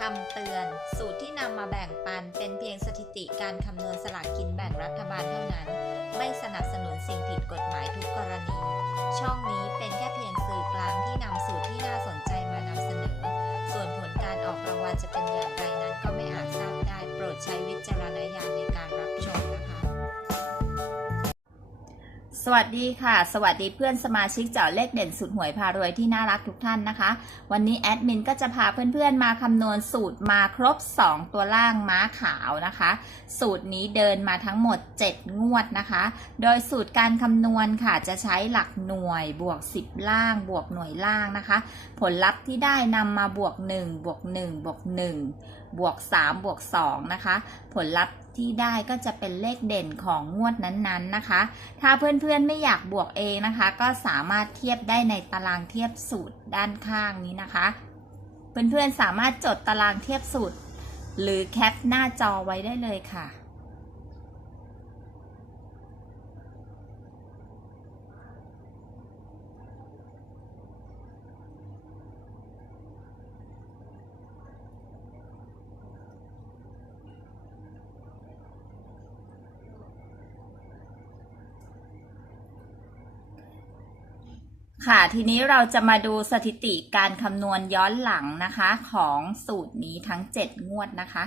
คำเตือน สูตรที่นำมาแบ่งปันเป็นเพียงสถิติการคำนวณสลากกินแบ่งรัฐบาลเท่านั้น ไม่สนับสนุนสิ่งผิดกฎหมายทุกกรณี ช่องนี้เป็นแค่เพียงสื่อกลางที่นำสูตรที่น่าสนใจมานำเสนอ ส่วนผลการออกรางวัลจะเป็นอย่างไรนั้นก็ไม่อาจทราบได้ โปรดใช้วิจารณญาณในการรับ สวัสดีค่ะ สวัสดีเพื่อนสมาชิกเจาะเลขเด่นสุดหวยพารวยที่น่ารักทุกท่านนะคะ วันนี้แอดมินก็จะพาเพื่อนๆมาคำนวณสูตรมาครบ 2 ตัวล่างม้าขาวนะคะ สูตรนี้เดินมาทั้งหมด 7 งวดนะคะ โดยสูตรการคำนวณค่ะจะใช้หลักหน่วยบวก 10 ล่าง บวกหน่วยล่างนะคะ ผลลัพธ์ที่ได้นำมาบวก 1 บวก 1 บวก 1 บวก 3 บวก 2 นะคะ ผลลัพธ์ที่ได้ก็จะเป็นเลขเด่นของงวดนั้นๆนะคะ ถ้าเพื่อนๆไม่อยากบวกเองนะคะ ก็สามารถเทียบได้ในตารางเทียบสูตรด้านข้างนี้นะคะ เพื่อนๆสามารถจดตารางเทียบสูตร หรือแคปหน้าจอไว้ได้เลยค่ะ ค่ะ ทีนี้เราจะมาดูสถิติการคำนวณย้อนหลังนะคะ ของสูตรนี้ทั้ง 7 งวดนะคะ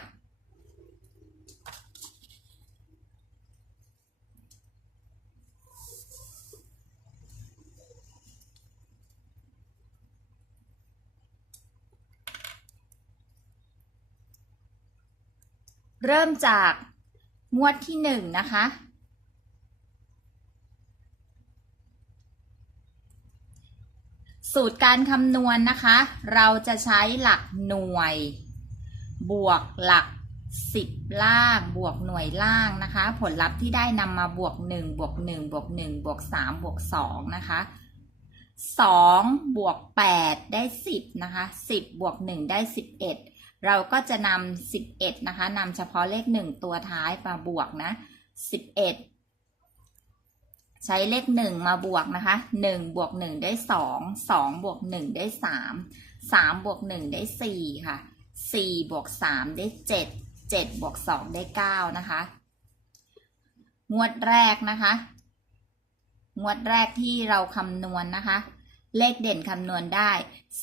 เริ่มจากงวดที่ 1 นะคะ สูตรการคำนวณนะคะ เราจะใช้หลักหน่วย บวกหลัก 10 ล่าง บวกหน่วยล่างนะคะ ผลลัพธ์ที่ได้นำมาบวก 1 บวก 1 บวก 1 บวก 3 บวก 2 นะคะ 2 บวก 8 ได้ 10 นะคะ 10 บวก 1 ได้ 11 เราก็จะนำ11 นะคะนำเฉพาะเลข 1 ตัวท้ายมาบวกนะ 11 ใช้เลขหนึ่งมาบวกนะคะหนึ่งบวกหนึ่งได้สองสองบวกหนึ่งได้สามสามบวกหนึ่งได้สี่ค่ะสี่บวกสามได้เจ็ดเจ็ดบวกสองได้เก้านะคะ งวดแรกนะคะ งวดแรกที่เราคำนวณนะคะ เลขเด่นคำนวณได้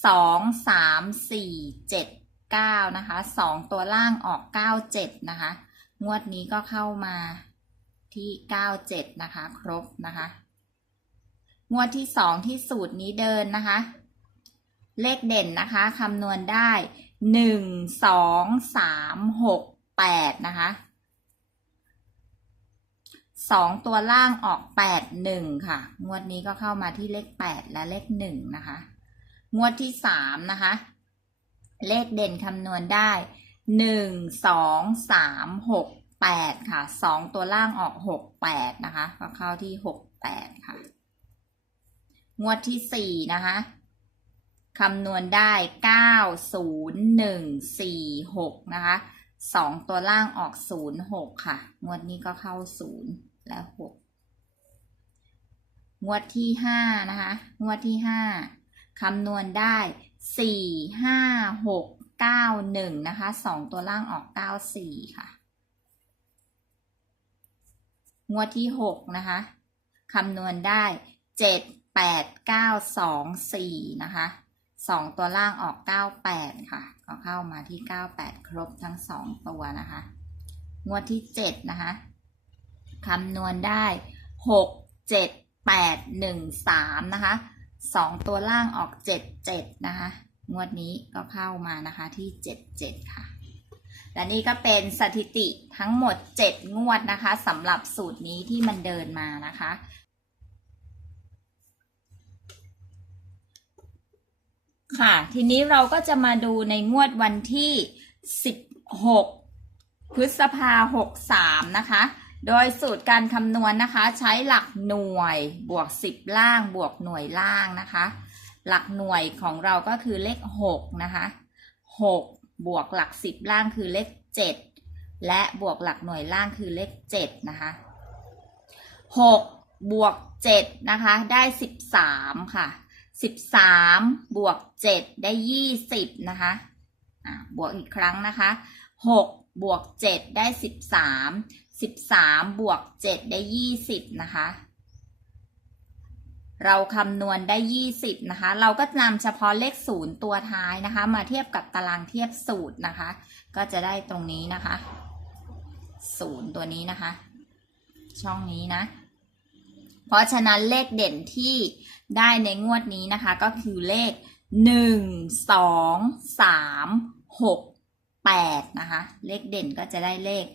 สองสามสี่เจ็ดเก้านะคะสองตัวล่างออกเก้าเจ็ดนะคะ งวดนี้ก็เข้ามา ที่ 97 นะคะ ครบนะคะ งวดที่ 2 ที่สูตรนี้เดินนะคะ เลขเด่นนะคะคำนวณได้ 1 2 3 6 8 นะคะ 2 ตัวล่างออก 8 1 ค่ะ งวดนี้ก็เข้ามาที่เลข 8 และเลข 1 นะคะ งวดที่ 3 นะคะ เลขเด่นคำนวณได้ 1 2 3 6 แปดค่ะสองตัวล่างออกหกแปดนะคะ ก็เข้าที่หกแปดค่ะ งวดที่สี่นะคะคำนวณได้เก้าศูนย์หนึ่งสี่หกนะคะสองตัวล่างออกศูนย์หกค่ะ งวดนี้ก็เข้าศูนย์และหกงวดที่ห้านะคะ งวดที่ห้าคำนวณได้สี่ห้าหกเก้าหนึ่งนะคะสองตัวล่างออกเก้าสี่ค่ะ งวดที่หกนะคะคำนวณได้เจ็ดแปดเก้าสองสี่นะคะสองตัวล่างออกเก้าแปดค่ะ ก็เข้ามาที่เก้าแปดครบทั้งสองตัวนะคะ งวดที่เจ็ดนะคะคำนวณได้หกเจ็ดแปดหนึ่งสามนะคะสองตัวล่างออกเจ็ดเจ็ดนะคะ งวดนี้ก็เข้ามานะคะที่เจ็ดเจ็ดค่ะ และนี่ก็เป็นสถิติทั้งหมด 7 งวดนะคะสำหรับสูตรนี้ที่มันเดินมานะคะ ค่ะ ทีนี้เราก็จะมาดูในงวดวันที่ 16 พฤษภา63 นะคะ โดยสูตรการคำนวณนะคะ ใช้หลักหน่วยบวก 10 ล่างบวกหน่วยล่างนะคะ หลักหน่วยของเราก็คือเลข 6 นะคะ 6 บวกหลัก10ล่างคือเลข7และบวกหลักหน่วยล่างคือเลข7นะคะ6บวก7นะคะได้13ค่ะ13บวก7ได้20นะคะอะบวกอีกครั้งนะคะหกบวกเจ็ดได้สิบสามสิบสามบวกเจ็ดได้ยี่สิบนะคะ เราคำนวณได้ยี่สิบนะคะ เราก็นำเฉพาะเลขศูนย์ตัวท้ายนะคะ มาเทียบกับตารางเทียบสูตรนะคะ ก็จะได้ตรงนี้นะคะศูนย์ตัวนี้นะคะ ช่องนี้นะ เพราะฉะนั้นเลขเด่นที่ได้ในงวดนี้นะคะ ก็คือเลขหนึ่งสองสามหกแปดนะคะ เลขเด่นก็จะได้เลข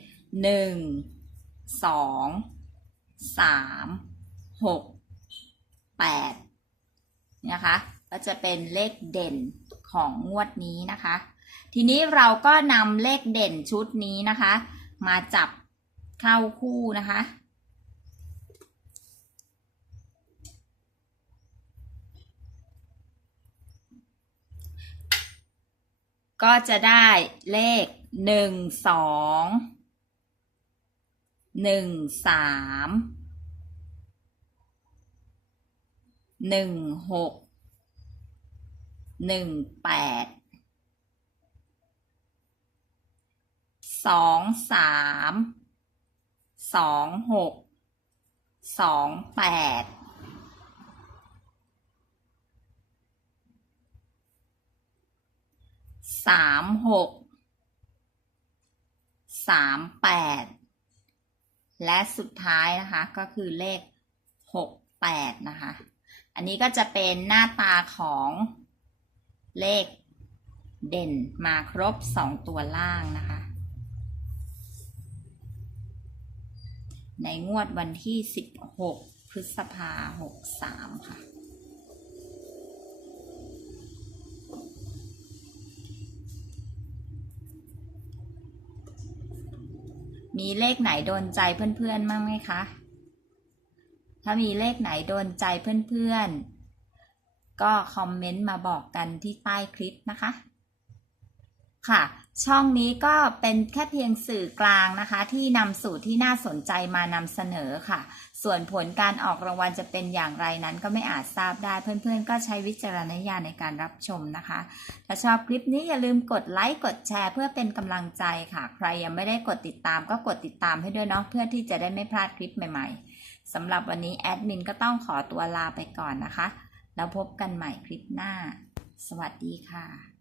หนึ่งส องสามหกแปดนะคะ ก็จะเป็นเลขเด่นของงวดนี้นะคะ ทีนี้เราก็นำเลขเด่นชุดนี้นะคะ มาจับเข้าคู่นะคะ ก็จะได้เลขหนึ่งสองหนึ่งสาม หนึ่งหกหนึ่งแปดสองสามสองหกสองแปดสามหกสามแปดและสุดท้ายนะคะก็คือเลขหกแปดนะคะ อันนี้ก็จะเป็นหน้าตาของเลขเด่นมาครบสองตัวล่างนะคะ ในงวดวันที่สิบหกพฤษภาหกสามค่ะ มีเลขไหนโดนใจเพื่อนๆบ้างไหมคะ ถ้ามีเลขไหนโดนใจเพื่อนๆ ก็คอมเมนต์มาบอกกันที่ใต้คลิปนะคะ ค่ะ ช่องนี้ก็เป็นแค่เพียงสื่อกลางนะคะ ที่นำสูตรที่น่าสนใจมานำเสนอค่ะ ส่วนผลการออกรางวัลจะเป็นอย่างไรนั้นก็ไม่อาจทราบได้เพื่อนๆ ก็ใช้วิจารณญาณในการรับชมนะคะ ถ้าชอบคลิปนี้อย่าลืมกดไลค์กดแชร์ เพื่อเป็นกำลังใจค่ะ ใครยังไม่ได้กดติดตามก็กดติดตามให้ด้วยเนาะเพื่อที่จะได้ไม่พลาดคลิปใหม่ ๆ สำหรับวันนี้แอดมินก็ต้องขอตัวลาไปก่อนนะคะ แล้วพบกันใหม่คลิปหน้า สวัสดีค่ะ